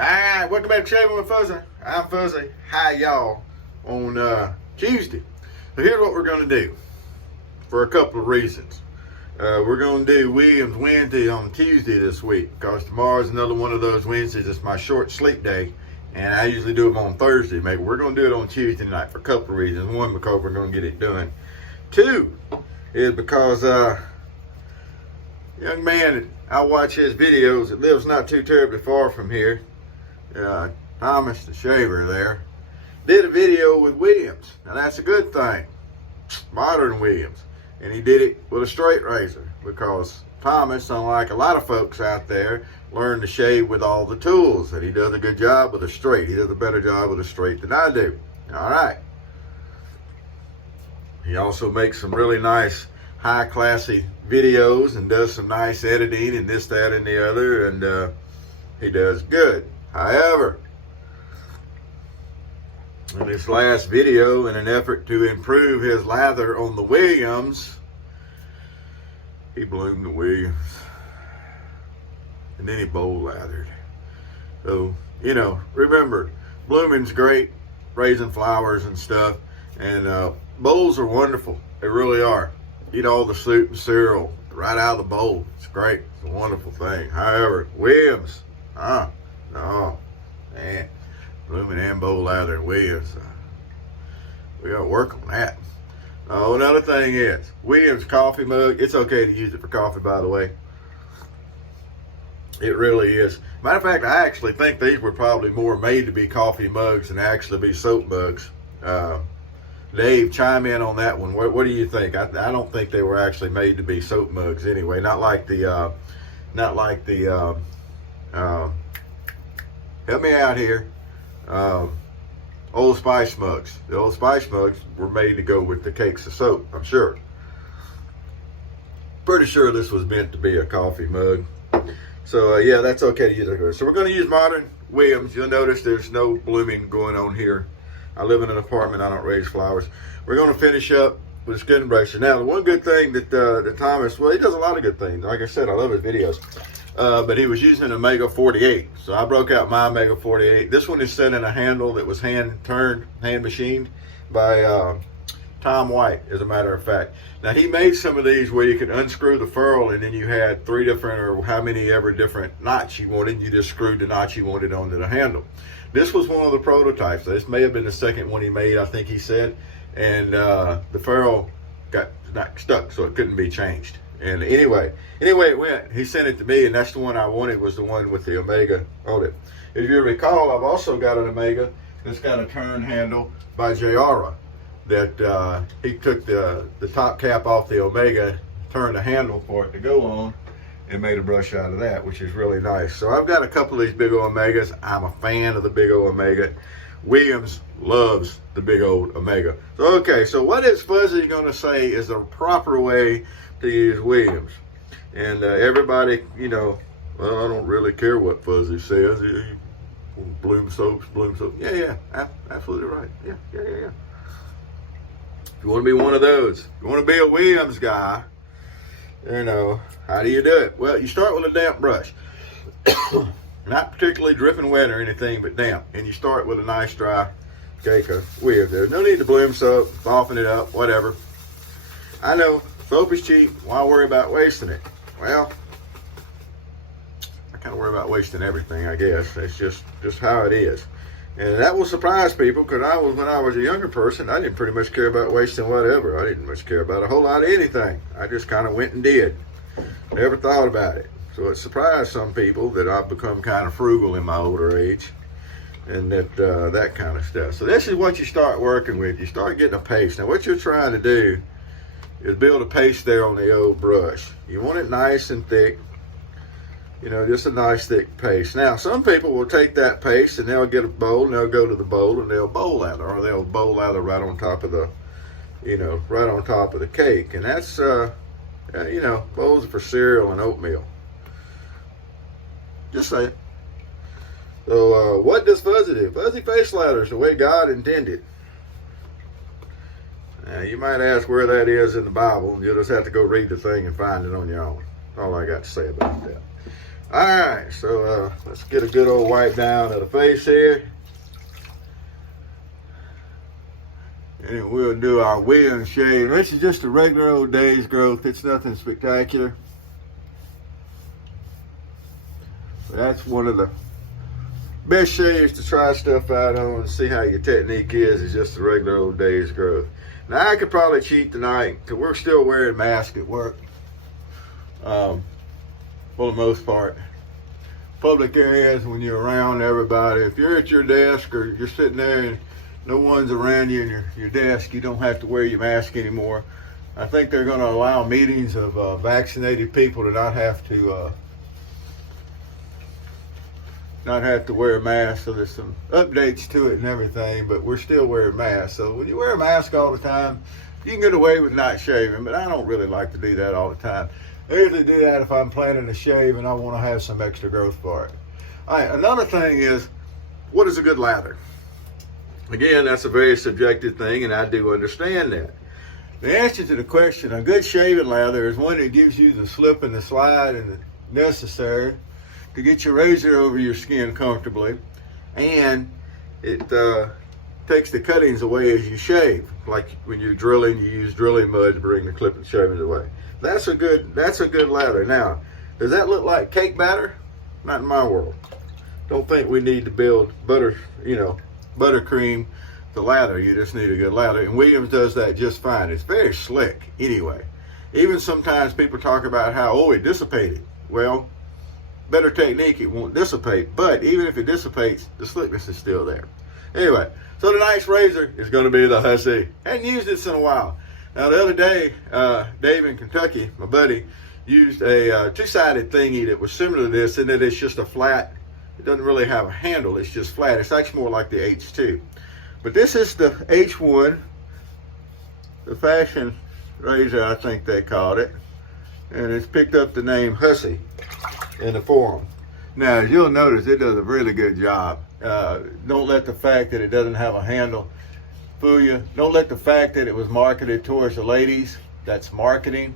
Alright, welcome back to Shaving with Fuzzy. I'm Fuzzy. Hi y'all on Tuesday. So here's what we're going to do for a couple of reasons. We're going to do Williams Wednesday on Tuesday this week because tomorrow's another one of those Wednesdays. It's my short sleep day and I usually do them on Thursday. Maybe we're going to do it on Tuesday night for a couple of reasons. One, because we're going to get it done. Two is because young man, I watch his videos that lives not too terribly far from here. Thomas the shaver there did a video with Williams. Now that's a good thing, modern Williams, and he did it with a straight razor because Thomas, unlike a lot of folks out there, learned to shave with all the tools, and he does a good job with a straight. He does a better job with a straight than I do. All right. He also makes some really nice high classy videos and does some nice editing and this, that, and the other, and he does good. However, in this last video, in an effort to improve his lather on the Williams, he bloomed the Williams. And then he bowl lathered. So, you know, remember, blooming's great, raising flowers and stuff, and bowls are wonderful. They really are. Eat all the soup and cereal right out of the bowl. It's great. It's a wonderful thing. However, Williams, no, man, blooming and bowl lather and Williams, we gotta work on that. Another thing is, Williams coffee mug, it's okay to use it for coffee, by the way. It really is. Matter of fact, I actually think these were probably more made to be coffee mugs than actually be soap mugs. Dave, chime in on that one. What do you think? I don't think they were actually made to be soap mugs anyway. Not like the help me out here. Old Spice mugs. The Old Spice mugs were made to go with the cakes of soap, I'm sure. Pretty sure this was meant to be a coffee mug. So yeah, that's okay to use. So we're going to use modern Williams. You'll notice there's no blooming going on here. I live in an apartment. I don't raise flowers. We're going to finish up with a skin bracer. Now, the one good thing that Thomas, well, he does a lot of good things. Like I said, I love his videos. But he was using an Omega 48. So I broke out my Omega 48. This one is set in a handle that was hand machined by Tom White, as a matter of fact. Now, he made some of these where you could unscrew the ferrule and then you had 3 different or how many ever different knots you wanted. You just screwed the knots you wanted onto the handle. This was one of the prototypes. This may have been the second one he made, I think he said. And the ferrule got stuck, so it couldn't be changed. And anyway it went. He sent it to me, and that's the one I wanted, was the one with the Omega on it. If you recall, I've also got an Omega that's got a turn handle by Jayara. That he took the top cap off the Omega, turned the handle for it to go on, and made a brush out of that, which is really nice. So I've got a couple of these big old Omegas. I'm a fan of the big old Omega. Williams loves the big old Omega. So okay, so what is Fuzzy going to say is the proper way to use Williams? And everybody, you know, well, I don't really care what Fuzzy says. Bloom soaps. Yeah, absolutely right. Yeah. If you want to be one of those, if you want to be a Williams guy, you know, how do you do it? Well, you start with a damp brush. Not particularly dripping wet or anything, but damp. And you start with a nice dry cake of Williams. There's no need to bloom soap, soften it up, whatever. I know, soap is cheap. Why worry about wasting it? Well, I kind of worry about wasting everything, I guess. It's just how it is. And that will surprise people, because when I was a younger person, I didn't pretty much care about wasting whatever. I didn't much care about a whole lot of anything. I just kind of went and did. Never thought about it. So it surprised some people that I've become kind of frugal in my older age, and that kind of stuff. So this is what you start working with. You start getting a paste. Now what you're trying to do is build a paste there on the old brush. You want it nice and thick. You know, just a nice thick paste. Now, some people will take that paste and they'll get a bowl and they'll go to the bowl and they'll bowl lather, or they'll bowl lather right on top of the, you know, right on top of the cake. And that's, you know, bowls are for cereal and oatmeal. Just saying. So, what does Fuzzy do? Fuzzy face lathers the way God intended. Now, you might ask where that is in the Bible, and you'll just have to go read the thing and find it on your own. That's all I got to say about that. All right, so let's get a good old wipe down of the face here. And we'll do our Williams shave. This is just a regular old day's growth. It's nothing spectacular. But that's one of the best shaves to try stuff out on and see how your technique is just a regular old day's growth. Now I could probably cheat tonight because we're still wearing masks at work. For the most part. Public areas, when you're around everybody, if you're at your desk or you're sitting there and no one's around you in your desk, you don't have to wear your mask anymore. I think they're going to allow meetings of vaccinated people to not have to wear a mask. So there's some updates to it and everything, but we're still wearing masks. So when you wear a mask all the time, you can get away with not shaving, but I don't really like to do that all the time. I usually do that if I'm planning to shave and I want to have some extra growth for it. All right, another thing is, what is a good lather? Again, that's a very subjective thing, and I do understand that. The answer to the question, a good shaving lather is one that gives you the slip and the slide and the necessary to get your razor over your skin comfortably, and it takes the cuttings away as you shave. Like when you're drilling, you use drilling mud to bring the clipping shavings away. That's a good lather. Now, does that look like cake batter? Not in my world. Don't think we need to build buttercream to lather. You just need a good lather. And Williams does that just fine. It's very slick anyway. Even sometimes people talk about how, oh, it dissipated. Well, better technique, it won't dissipate. But even if it dissipates, the slickness is still there. Anyway, so the nice razor is going to be the Hussey. I hadn't used this in a while. Now, the other day, Dave in Kentucky, my buddy, used a two-sided thingy that was similar to this, in that it's just a flat, it doesn't really have a handle, it's just flat. It's actually more like the H2. But this is the H1, the fashion razor, I think they called it. And it's picked up the name Hussey in the forum. Now, as you'll notice, it does a really good job. Don't let the fact that it doesn't have a handle fool you. Don't let the fact that it was marketed towards the ladies, that's marketing.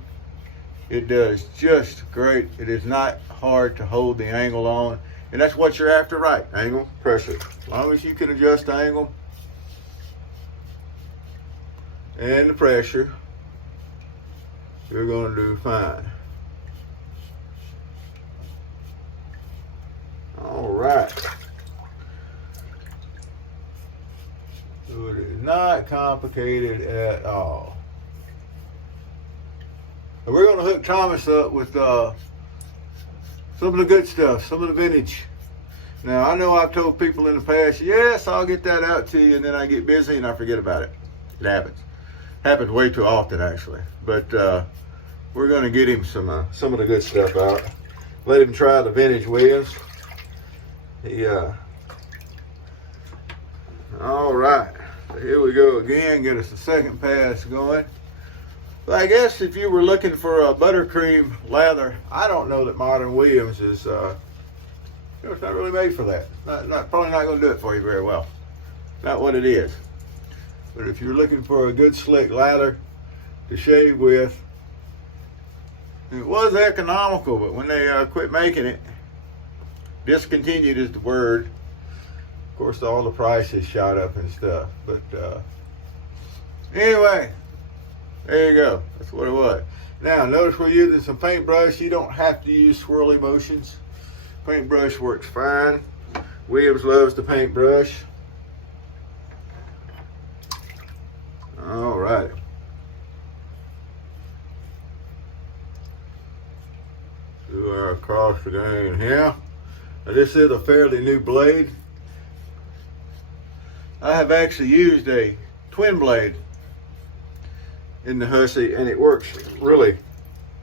It does just great. It is not hard to hold the angle on, and that's what you're after, right? Angle, pressure. As long as you can adjust the angle and the pressure, you're going to do fine. All right. So it is not complicated at all. And we're going to hook Thomas up with some of the good stuff, some of the vintage. Now, I know I've told people in the past, yes, I'll get that out to you, and then I get busy and I forget about it. It happens. Happens way too often, actually. But we're going to get him some of the good stuff out. Let him try the vintage Williams. All right. So here we go again. Get us the second pass going. Well, I guess if you were looking for a buttercream lather, I don't know that modern Williams is, it's not really made for that. Probably not going to do it for you very well. Not what it is. But if you're looking for a good slick lather to shave with, it was economical, but when they quit making it, discontinued is the word. Of course, all the prices shot up and stuff. But anyway, there you go. That's what it was. Now, notice we're using some paintbrush. You don't have to use swirly motions. Paintbrush works fine. Williams loves the paintbrush. All right. Do our cross again here. Now, this is a fairly new blade. I have actually used a twin blade in the Hussey, and it works really,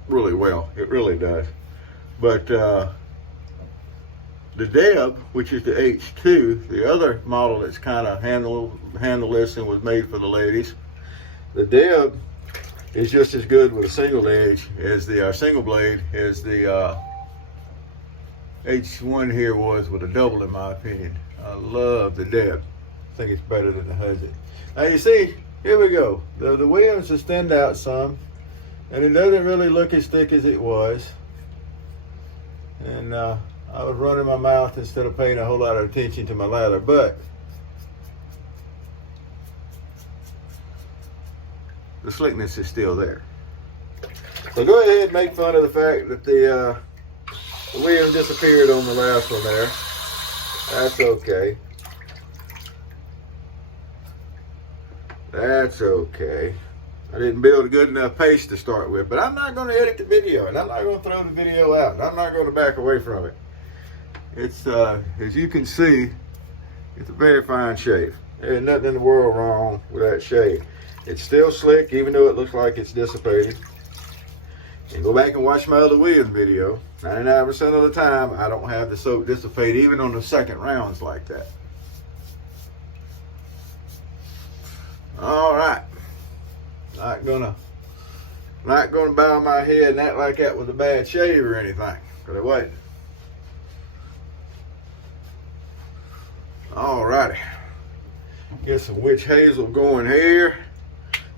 really well. It really does. But the Deb, which is the H2, the other model that's kind of handleless and was made for the ladies, the Deb is just as good with a single edge as the single blade as the H1 here was with a double, in my opinion. I love the Deb. I think it's better than the Hussey. Now you see, here we go. The Williams will stand out some, and it doesn't really look as thick as it was. And I was running my mouth instead of paying a whole lot of attention to my lather, but the slickness is still there. So go ahead and make fun of the fact that the wheel disappeared on the last one there. That's okay. That's okay. I didn't build a good enough paste to start with, but I'm not going to edit the video, and I'm not going to throw the video out, and I'm not going to back away from it. It's, as you can see, it's a very fine shave. There's nothing in the world wrong with that shave. It's still slick, even though it looks like it's dissipated. And go back and watch my other Williams video. 99% of the time, I don't have the soap dissipate, even on the second rounds like that. All right. Not gonna bow my head and act like that was a bad shave or anything, because it wasn't. All righty. Get some witch hazel going here.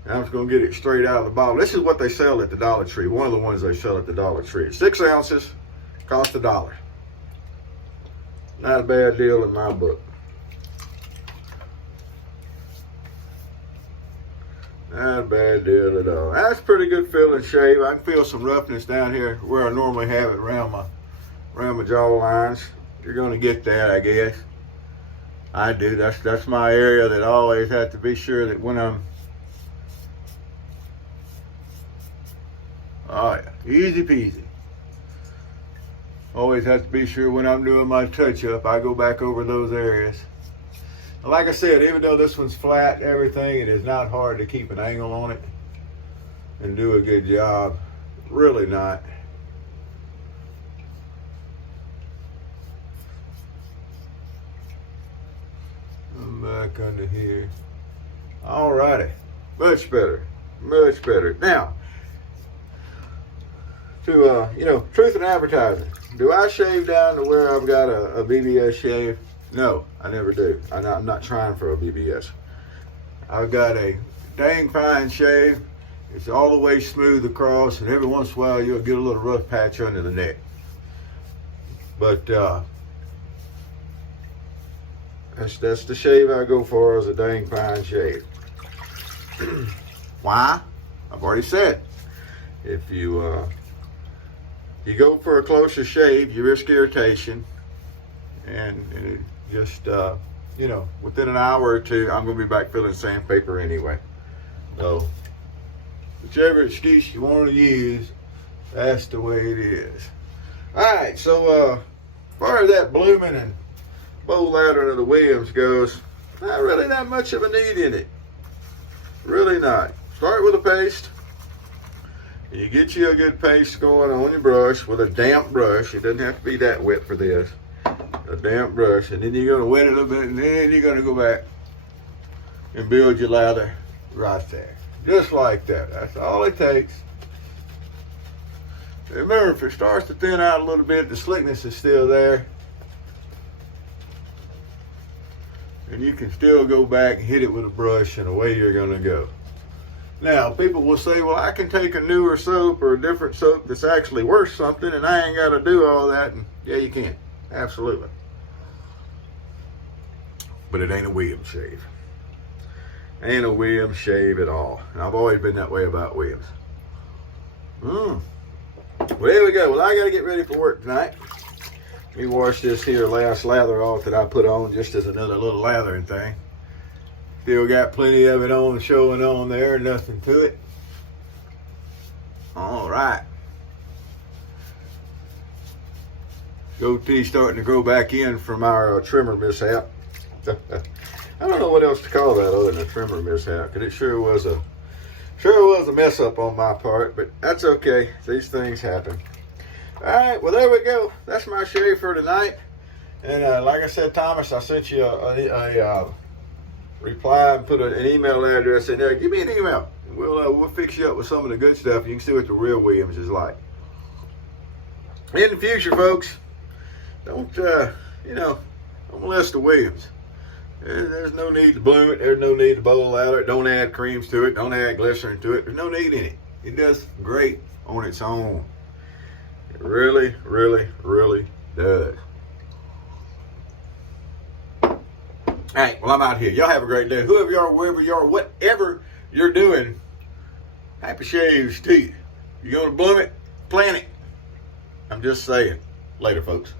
I'm just going to get it straight out of the bottle. This is what they sell at the Dollar Tree. One of the ones they sell at the Dollar Tree. 6 ounces, cost $1. Not a bad deal in my book. Not a bad deal at all. That's a pretty good feeling shave. I can feel some roughness down here where I normally have it around my jaw lines. You're going to get that, I guess. I do. That's my area that I always have to be sure that when I'm... Oh yeah, easy peasy. Always have to be sure when I'm doing my touch-up, I go back over those areas. Like I said, even though this one's flat and everything, it is not hard to keep an angle on it and do a good job. Really not. I'm back under here. Alrighty. Much better. Much better. Now, to, truth in advertising. Do I shave down to where I've got a BBS shave? No, I never do. I'm not trying for a BBS. I've got a dang fine shave. It's all the way smooth across, and every once in a while you'll get a little rough patch under the neck. But that's the shave I go for, is a dang fine shave. Why? I've already said, if you go for a closer shave, you risk irritation, and it just, within an hour or two, I'm going to be back filling sandpaper anyway. So, whichever excuse you want to use, that's the way it is. All right, so as far as that blooming and bowl lathering of the Williams goes, not really that much of a need in it. Really not. Start with a paste. You get you a good paste going on your brush with a damp brush. It doesn't have to be that wet for this. A damp brush, and then you're going to wet it a little bit, and then you're going to go back and build your lather right there. Just like that. That's all it takes. Remember, if it starts to thin out a little bit, the slickness is still there. And you can still go back and hit it with a brush, and away you're going to go. Now, people will say, well, I can take a newer soap or a different soap that's actually worth something, and I ain't got to do all that. And yeah, you can. Absolutely. But it ain't a Williams shave. Ain't a Williams shave at all. And I've always been that way about Williams. Well, there we go. Well, I got to get ready for work tonight. Let me wash this here last lather off that I put on just as another little lathering thing. Still got plenty of it on, showing on there, nothing to it. All right. Goatee starting to grow back in from our trimmer mishap. I don't know what else to call that other than a trimmer mishap, because it sure was a mess up on my part, but that's okay. These things happen. All right, well, there we go. That's my shave for tonight. And like I said, Thomas, I sent you a reply and put an email address in there. Give me an email. We'll fix you up with some of the good stuff. You can see what the real Williams is like. In the future, folks, don't molest the Williams. There's no need to bloom it. There's no need to bowl lather it. Don't add creams to it. Don't add glycerin to it. There's no need in it. It does great on its own. It really, really, really does. All right, well, I'm out here. Y'all have a great day. Whoever you are, wherever you are, whatever you're doing, happy shaves to you. You're going to bloom it, plant it. I'm just saying. Later, folks.